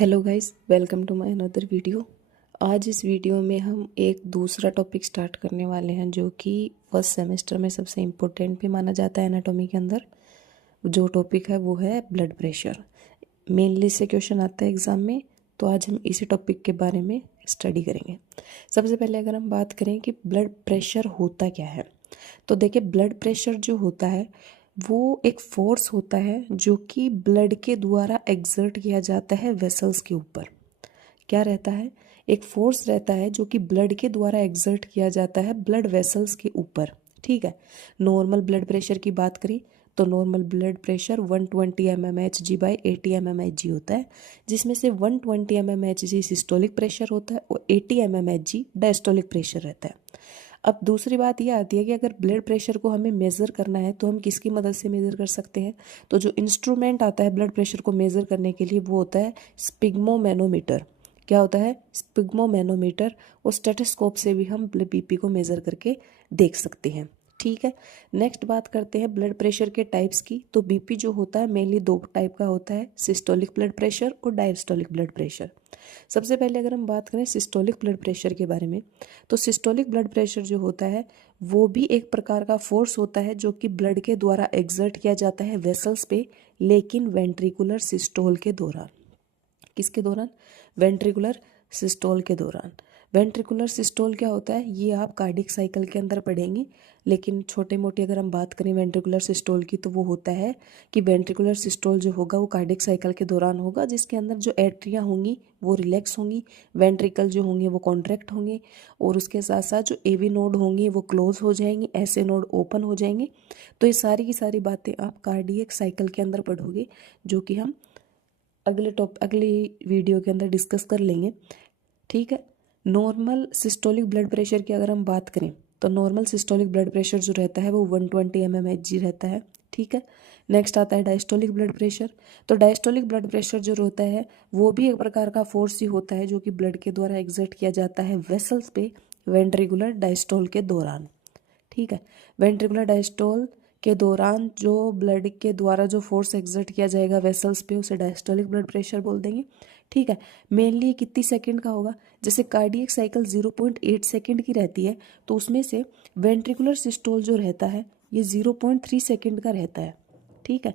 Hello guys, welcome to my another video. आज इस video में हम एक दूसरा टॉपिक स्टार्ट करने वाले हैं जो कि फर्स्ट सेमेस्टर में सबसे इम्पोर्टेंट भी माना जाता है एनाटॉमी के अंदर। जो टॉपिक है वो है ब्लड प्रेशर। मेनली इससे क्वेश्चन आता है एग्ज़ाम में, तो आज हम इसी टॉपिक के बारे में स्टडी करेंगे। सबसे पहले अगर हम बात करें कि ब्लड प्रेशर होता क्या है, तो देखिए ब्लड प्रेशर जो होता है वो एक फोर्स होता है जो कि ब्लड के द्वारा एक्सर्ट किया जाता है वेसल्स के ऊपर। क्या रहता है? एक फोर्स रहता है जो कि ब्लड के द्वारा एक्सर्ट किया जाता है ब्लड वेसल्स के ऊपर। ठीक है। नॉर्मल ब्लड प्रेशर की बात करें तो normal blood pressure 120 mmHg by 80 mmHg होता है, जिसमें से 120 mmHg सिस्टोलिक प्रेशर होता है और 80 mmHg डायस्टोलिक प्रेशर रहता है। अब दूसरी बात यह आती है कि अगर ब्लड प्रेशर को हमें मेज़र करना है तो हम किसकी मदद से मेज़र कर सकते हैं? तो जो इंस्ट्रूमेंट आता है ब्लड प्रेशर को मेज़र करने के लिए वो होता है स्पिग्मोमैनोमीटर। क्या होता है? स्पिग्मोमैनोमीटर। और स्टेथोस्कोप से भी हम बीपी को मेज़र करके देख सकते हैं। ठीक है। नेक्स्ट बात करते हैं ब्लड प्रेशर के टाइप्स की। तो बीपी जो होता है मेनली दो टाइप का होता है, सिस्टोलिक ब्लड प्रेशर और डायस्टोलिक ब्लड प्रेशर। सबसे पहले अगर हम बात करें सिस्टोलिक ब्लड प्रेशर के बारे में, तो सिस्टोलिक ब्लड प्रेशर जो होता है वो भी एक प्रकार का फोर्स होता है जो कि ब्लड के द्वारा एक्सर्ट किया जाता है वेसल्स पे, लेकिन वेंट्रिकुलर सिस्टोल के दौरान। किसके दौरान? वेंट्रिकुलर सिस्टोल के दौरान। वेंट्रिकुलर सिस्टोल क्या होता है ये आप कार्डिक साइकिल के अंदर पढ़ेंगे, लेकिन छोटे मोटी अगर हम बात करें वेंट्रिकुलर सिस्टोल की तो वो होता है कि वेंट्रिकुलर सिस्टोल जो होगा वो कार्डिक साइकिल के दौरान होगा, जिसके अंदर जो एट्रियाँ होंगी वो रिलैक्स होंगी, वेंट्रिकल जो होंगे वो कॉन्ट्रैक्ट होंगे, और उसके साथ साथ जो एवी नोड होंगे वो क्लोज हो जाएंगे, ऐसे नोड ओपन हो जाएंगे। तो ये सारी की सारी बातें आप कार्डियक साइकिल के अंदर पढ़ोगे, जो कि हम अगली वीडियो के अंदर डिस्कस कर लेंगे। ठीक है। नॉर्मल सिस्टोलिक ब्लड प्रेशर की अगर हम बात करें तो नॉर्मल सिस्टोलिक ब्लड प्रेशर जो रहता है वो 120 mmHg रहता है। ठीक है। नेक्स्ट आता है डायस्टोलिक ब्लड प्रेशर। तो डायस्टोलिक ब्लड प्रेशर जो होता है वो भी एक प्रकार का फोर्स ही होता है जो कि ब्लड के द्वारा एक्सर्ट किया जाता है वेसल्स पे वेंट्रिकुलर डायस्टोल के दौरान। ठीक है। वेंट्रिकुलर डायस्टोल के दौरान जो ब्लड के द्वारा जो फोर्स एक्सर्ट किया जाएगा वेसल्स पे उसे डायस्टोलिक ब्लड प्रेशर बोल देंगे। ठीक है। मेनली कितनी सेकंड का होगा? जैसे कार्डियक साइकिल 0.8 सेकंड की रहती है, तो उसमें से वेंट्रिकुलर सिस्टोल जो रहता है ये 0.3 सेकंड का रहता है। ठीक है।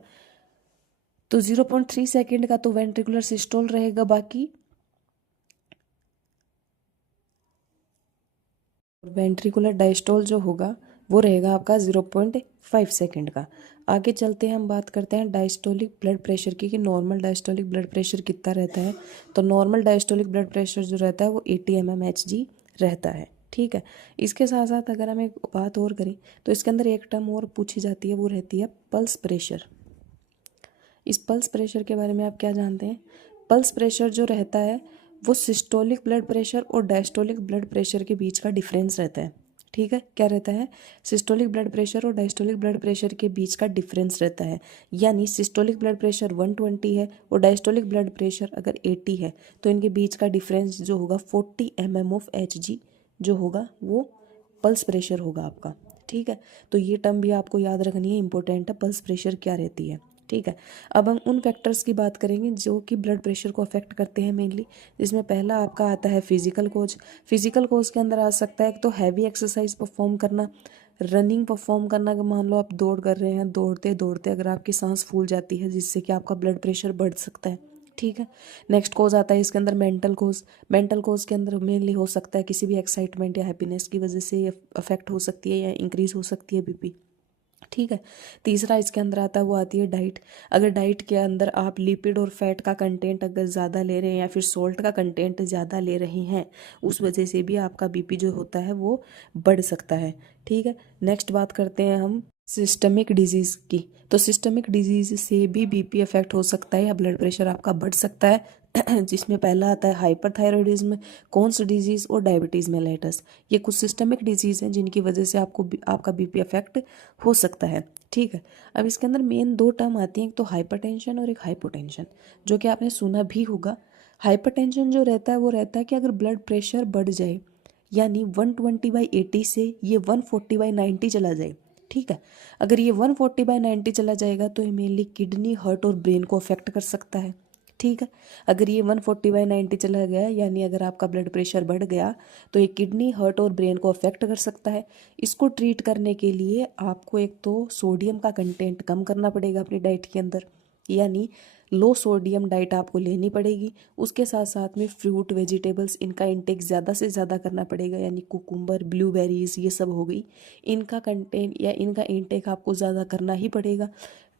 तो 0.3 सेकंड का तो वेंट्रिकुलर सिस्टोल रहेगा, बाकी वेंट्रिकुलर डायस्टोल जो होगा वो रहेगा आपका 0.5 सेकंड का। आगे चलते हैं, हम बात करते हैं डायस्टोलिक ब्लड प्रेशर की कि नॉर्मल डायस्टोलिक ब्लड प्रेशर कितना रहता है। तो नॉर्मल डायस्टोलिक ब्लड प्रेशर जो रहता है वो 80 mmHg रहता है। ठीक है। इसके साथ साथ अगर हम एक बात और करें तो इसके अंदर एक टर्म और पूछी जाती है, वो रहती है पल्स प्रेशर। इस पल्स प्रेशर के बारे में आप क्या जानते हैं? पल्स प्रेशर जो रहता है वो सिस्टोलिक ब्लड प्रेशर और डायस्टोलिक ब्लड प्रेशर के बीच का डिफरेंस रहता है। ठीक है। क्या रहता है? सिस्टोलिक ब्लड प्रेशर और डायस्टोलिक ब्लड प्रेशर के बीच का डिफरेंस रहता है। यानी सिस्टोलिक ब्लड प्रेशर 120 है और डायस्टोलिक ब्लड प्रेशर अगर 80 है, तो इनके बीच का डिफरेंस जो होगा 40 mmHg जो होगा वो पल्स प्रेशर होगा आपका। ठीक है। तो ये टर्म भी आपको याद रखनी है, इंपॉर्टेंट है, पल्स प्रेशर क्या रहती है। ठीक है। अब हम उन फैक्टर्स की बात करेंगे जो कि ब्लड प्रेशर को अफेक्ट करते हैं मेनली, जिसमें पहला आपका आता है फिजिकल कोज। फिजिकल कोज के अंदर आ सकता है एक तो हैवी एक्सरसाइज परफॉर्म करना, रनिंग परफॉर्म करना। अगर मान लो आप दौड़ कर रहे हैं, दौड़ते दौड़ते अगर आपकी सांस फूल जाती है जिससे कि आपका ब्लड प्रेशर बढ़ सकता है। ठीक है। नेक्स्ट कोज आता है इसके अंदर मेंटल कोज। मेंटल कोज के अंदर मेनली हो सकता है किसी भी एक्साइटमेंट या हैप्पीनेस की वजह से अफेक्ट हो सकती है या इंक्रीज हो सकती है बीपी। ठीक है। तीसरा इसके अंदर आता है वो आती है डाइट। अगर डाइट के अंदर आप लिपिड और फैट का कंटेंट अगर ज़्यादा ले रहे हैं या फिर सोल्ट का कंटेंट ज़्यादा ले रहे हैं, उस वजह से भी आपका बीपी जो होता है वो बढ़ सकता है। ठीक है। नेक्स्ट बात करते हैं हम सिस्टमिक डिजीज़ की। तो सिस्टमिक डिजीज़ से भी बीपी अफेक्ट हो सकता है या ब्लड प्रेशर आपका बढ़ सकता है जिसमें पहला आता है हाइपरथायरॉयडिज्म, कॉन्स डिजीज़ और डायबिटीज़ मेलाइटस। ये कुछ सिस्टमिक डिजीज़ हैं जिनकी वजह से आपका बीपी अफेक्ट हो सकता है। ठीक है। अब इसके अंदर मेन दो टर्म आती हैं, एक तो हाइपरटेंशन और एक हाइपोटेंशन, जो कि आपने सुना भी होगा। हाइपरटेंशन जो रहता है वो रहता है कि अगर ब्लड प्रेशर बढ़ जाए, यानी 120/80 से ये 140/90 चला जाए। ठीक है। अगर ये 140/90 चला जाएगा तो ये मेनली किडनी, हार्ट और ब्रेन को अफेक्ट कर सकता है। ठीक है। अगर ये 140/90 चला गया, यानी अगर आपका ब्लड प्रेशर बढ़ गया, तो ये किडनी, हार्ट और ब्रेन को अफेक्ट कर सकता है। इसको ट्रीट करने के लिए आपको एक तो सोडियम का कंटेंट कम करना पड़ेगा अपनी डाइट के अंदर, यानी लो सोडियम डाइट आपको लेनी पड़ेगी। उसके साथ साथ में फ्रूट, वेजिटेबल्स, इनका इंटेक ज़्यादा से ज़्यादा करना पड़ेगा, यानी कुकुम्बर, ब्लूबेरीज, ये सब हो गई, इनका कंटेंट या इनका इंटेक आपको ज़्यादा करना ही पड़ेगा।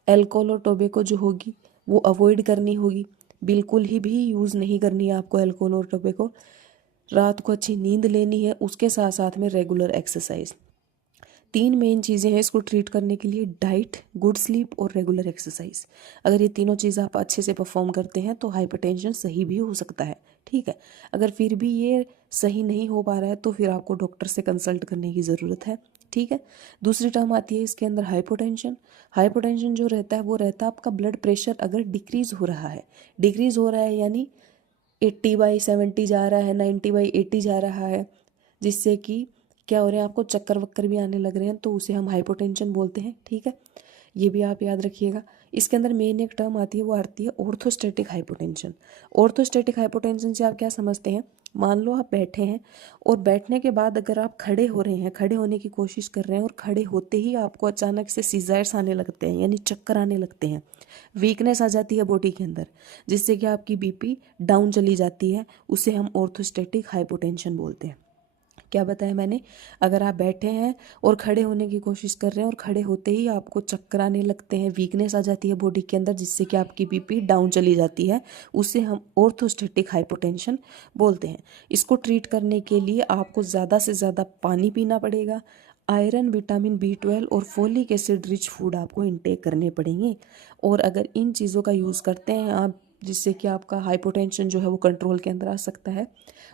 अल्कोहल और टोबैको जो होगी वो अवॉइड करनी होगी, बिल्कुल ही भी यूज़ नहीं करनी है आपको अल्कोहल और टोबैको। रात को अच्छी नींद लेनी है, उसके साथ साथ में रेगुलर एक्सरसाइज। 3 मेन चीज़ें हैं इसको ट्रीट करने के लिए, डाइट, गुड स्लीप और रेगुलर एक्सरसाइज। अगर ये तीनों चीज़ आप अच्छे से परफॉर्म करते हैं तो हाइपरटेंशन सही भी हो सकता है, ठीक है। अगर फिर भी ये सही नहीं हो पा रहा है तो फिर आपको डॉक्टर से कंसल्ट करने की ज़रूरत है, ठीक है। दूसरी टर्म आती है इसके अंदर हाइपोटेंशन। हाइपोटेंशन जो रहता है वो रहता है आपका ब्लड प्रेशर अगर डिक्रीज़ हो रहा है, डिक्रीज़ हो रहा है यानी 80/70 जा रहा है, 90/80 जा रहा है, जिससे कि क्या हो रहा है, आपको चक्कर वक्कर भी आने लग रहे हैं, तो उसे हम हाइपोटेंशन बोलते हैं, ठीक है। ये भी आप याद रखिएगा। इसके अंदर मेन एक टर्म आती है, वो आती है ऑर्थोस्टैटिक हाइपोटेंशन। ऑर्थोस्टैटिक हाइपोटेंशन से आप क्या समझते हैं, मान लो आप बैठे हैं और बैठने के बाद अगर आप खड़े हो रहे हैं, खड़े होने की कोशिश कर रहे हैं और खड़े होते ही आपको अचानक से सीज़र्स आने लगते हैं, यानी चक्कर आने लगते हैं, वीकनेस आ जाती है बॉडी के अंदर, जिससे कि आपकी बीपी डाउन चली जाती है, उसे हम ऑर्थोस्टैटिक हाइपोटेंशन बोलते हैं। क्या बताया मैंने, अगर आप बैठे हैं और खड़े होने की कोशिश कर रहे हैं और खड़े होते ही आपको चक्कर आने लगते हैं, वीकनेस आ जाती है बॉडी के अंदर, जिससे कि आपकी बीपी डाउन चली जाती है, उसे हम ऑर्थोस्टैटिक हाइपोटेंशन बोलते हैं। इसको ट्रीट करने के लिए आपको ज़्यादा से ज़्यादा पानी पीना पड़ेगा, आयरन, विटामिन B12 और फोलिक एसिड रिच फूड आपको इनटेक करने पड़ेंगे। और अगर इन चीज़ों का यूज़ करते हैं आप, जिससे कि आपका हाइपोटेंशन जो है वो कंट्रोल के अंदर आ सकता है।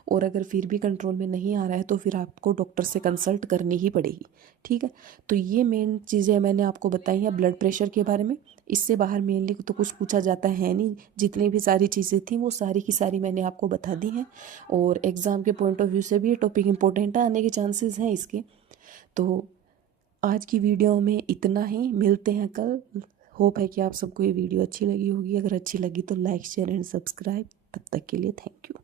और अगर फिर भी कंट्रोल में नहीं आ रहा है तो फिर आपको डॉक्टर से कंसल्ट करनी ही पड़ेगी, ठीक है। तो ये मेन चीज़ें मैंने आपको बताई हैं ब्लड प्रेशर के बारे में। इससे बाहर मेनली तो कुछ पूछा जाता है नहीं, जितनी भी सारी चीज़ें थी वो सारी की सारी मैंने आपको बता दी हैं। और एग्ज़ाम के पॉइंट ऑफ व्यू से भी ये टॉपिक इंपॉर्टेंट आने के चांसेस हैं इसके। तो आज की वीडियो में इतना ही, मिलते हैं कल। होप है कि आप सबको ये वीडियो अच्छी लगी होगी, अगर अच्छी लगी तो लाइक, शेयर एंड सब्सक्राइब। तब तक के लिए थैंक यू।